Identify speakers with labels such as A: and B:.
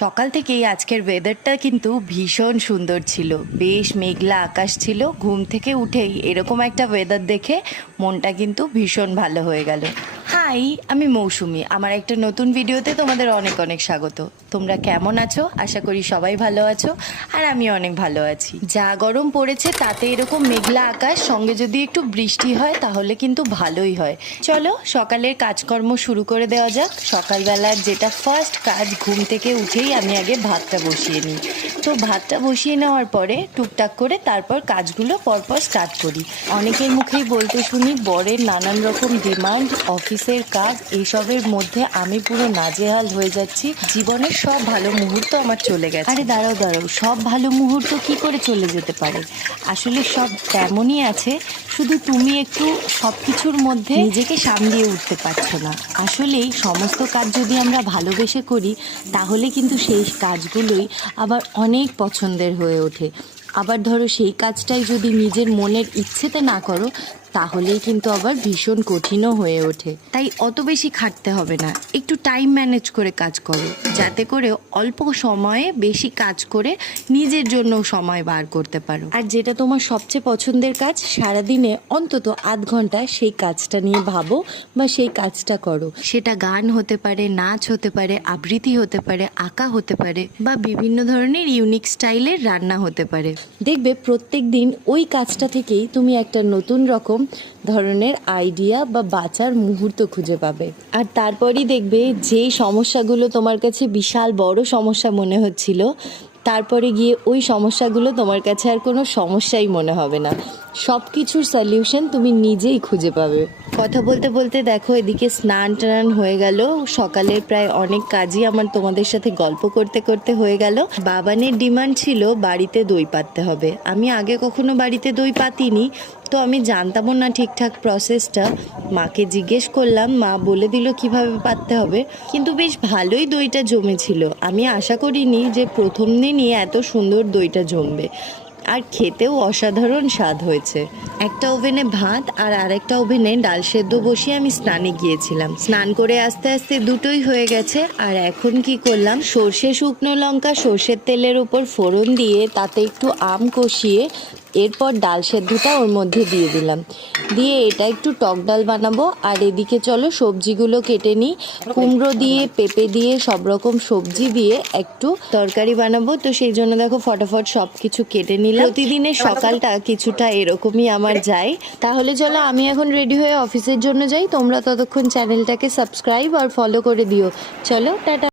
A: সকাল থেকেই আজকের ওয়েদারটা কিন্তু ভীষণ সুন্দর ছিল। বেশ মেঘলা আকাশ ছিল। ঘুম থেকে উঠেই এরকম একটা ওয়েদার দেখে মনটা কিন্তু ভীষণ ভালো হয়ে গেল। হাই, আমি মৌসুমি। আমার একটা নতুন ভিডিওতে তোমাদের অনেক অনেক স্বাগত। তোমরা কেমন আছো? আশা করি সবাই ভালো আছো, আর আমি অনেক ভালো আছি। যা গরম পড়েছে, তাতে এরকম মেঘলা আকাশ, সঙ্গে যদি একটু বৃষ্টি হয়, তাহলে কিন্তু ভালোই হয়। চলো, সকালের কাজকর্ম শুরু করে দেওয়া যাক। সকালবেলার যেটা ফার্স্ট কাজ, ঘুম থেকে উঠেই আমি আগে ভাতটা বসিয়ে নিই। তো ভাতটা বসিয়ে নেওয়ার পরে টুকটাক করে তারপর কাজগুলো পরপর স্টার্ট করি। অনেকের মুখেই বলতে শুনি, বরের নানান রকম ডিমান্ড অফিসের কাজ এইসবের মধ্যে আমি পুরো নাজেহাল হয়ে যাচ্ছি। জীবনের সব ভালো মুহূর্ত আমার চলে গেছে। আরে দাঁড়াও দাঁড়াও। সব ভালো মুহূর্ত কি করে চলে যেতে পারে? আসলে সব তেমনই আছে শুধু তুমি একটু সব কিছুর মধ্যে নিজেকে সামলিয়ে উঠতে পারছ না। আসলেই সমস্ত কাজ যদি আমরা ভালোবেসে করি তাহলে কিন্তু সেই কাজগুলোই আবার অনেক পছন্দের হয়ে ওঠে। আবার ধরো সেই কাজটাই যদি নিজের মনের ইচ্ছেতে না করো তাহলেই কিন্তু আবার ভীষণ কঠিনও হয়ে ওঠে। তাই অত বেশি খাটতে হবে না। একটু টাইম ম্যানেজ করে কাজ করো। যাতে করে অল্প সময়ে বেশি কাজ করে নিজের জন্য সময় বার করতে পারো। আর যেটা তোমার সবচেয়ে পছন্দের কাজ, সারাদিনে অন্তত আধ ঘণ্টা সেই কাজটা নিয়ে ভাবো বা সেই কাজটা করো। সেটা গান হতে পারে, নাচ হতে পারে, আবৃত্তি হতে পারে, আঁকা হতে পারে বা বিভিন্ন ধরনের ইউনিক স্টাইলের রান্না হতে পারে। দেখবে প্রত্যেক দিন ওই কাজটা থেকেই তুমি একটা নতুন রকম ধরনের আইডিয়া বা বাঁচার মুহূর্ত খুঁজে পাবে। আর তারপরই দেখবে যে সমস্যাগুলো তোমার কাছে বিশাল বড় সমস্যা মনে হচ্ছিল, তারপরে গিয়ে ওই সমস্যাগুলো তোমার কাছে আর কোনো সমস্যাই মনে হবে না। সব কিছুর সলিউশন তুমি নিজেই খুঁজে পাবে। কথা বলতে বলতে দেখো, এদিকে স্নান টান হয়ে গেল। সকালে প্রায় অনেক কাজই আমার তোমাদের সাথে গল্প করতে করতে হয়ে গেল। বাবানের ডিমান্ড ছিল বাড়িতে দই পাততে হবে। আমি আগে কখনো বাড়িতে দই পাতিনি, তো আমি জানতামও না ঠিকঠাক প্রসেসটা মাকে জিজ্ঞেস করলাম, মা বলে দিল কীভাবে পাততে হবে। কিন্তু বেশ ভালোই দইটা জমেছিল। আমি আশা করিনি যে প্রথম দিনই এত সুন্দর দইটা জমবে। আর খেতেও অসাধারণ স্বাদ হয়েছে। একটা ওভেনে ভাত আর আরেকটা ওভেনে ডাল সেদ্ধ বসিয়ে আমি স্নানে গিয়েছিলাম। স্নান করে আস্তে আস্তে দুটোই হয়ে গেছে আর এখন কি করলাম? সর্ষে শুকনো লঙ্কা সর্ষের তেলের উপর ফোড়ন দিয়ে তাতে একটু আম কষিয়ে এরপর ডাল সেদ্ধটা ওর মধ্যে দিয়ে দিলাম। দিয়ে এটা একটু টক ডাল বানাবো। আর এদিকে চলো সবজিগুলো কেটে নিই। কুমড়ো দিয়ে, পেঁপে দিয়ে, সব রকম সবজি দিয়ে একটু তরকারি বানাবো। তো সেই জন্য দেখো ফটাফট সব কিছু কেটে নিলাম। প্রতিদিনের সকালটা কিছুটা এরকমই আমার যায়। তাহলে চলো আমি এখন রেডি হয়ে অফিসের জন্য যাই। তোমরা ততক্ষণ চ্যানেলটাকে সাবস্ক্রাইব আর ফলো করে দিও। চলো, টাটা।